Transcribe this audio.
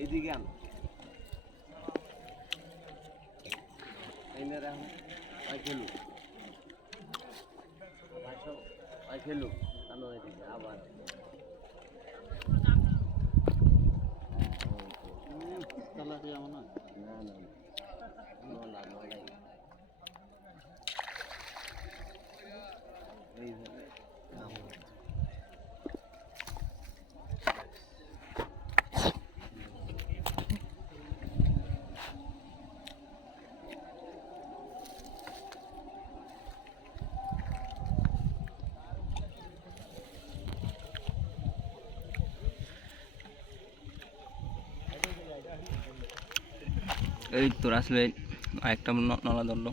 এইদিকে আন। খেলু। খেলু। আনো এদিকে আবার। না না এই তোর আসলে আরেকটা নলা ধরলো।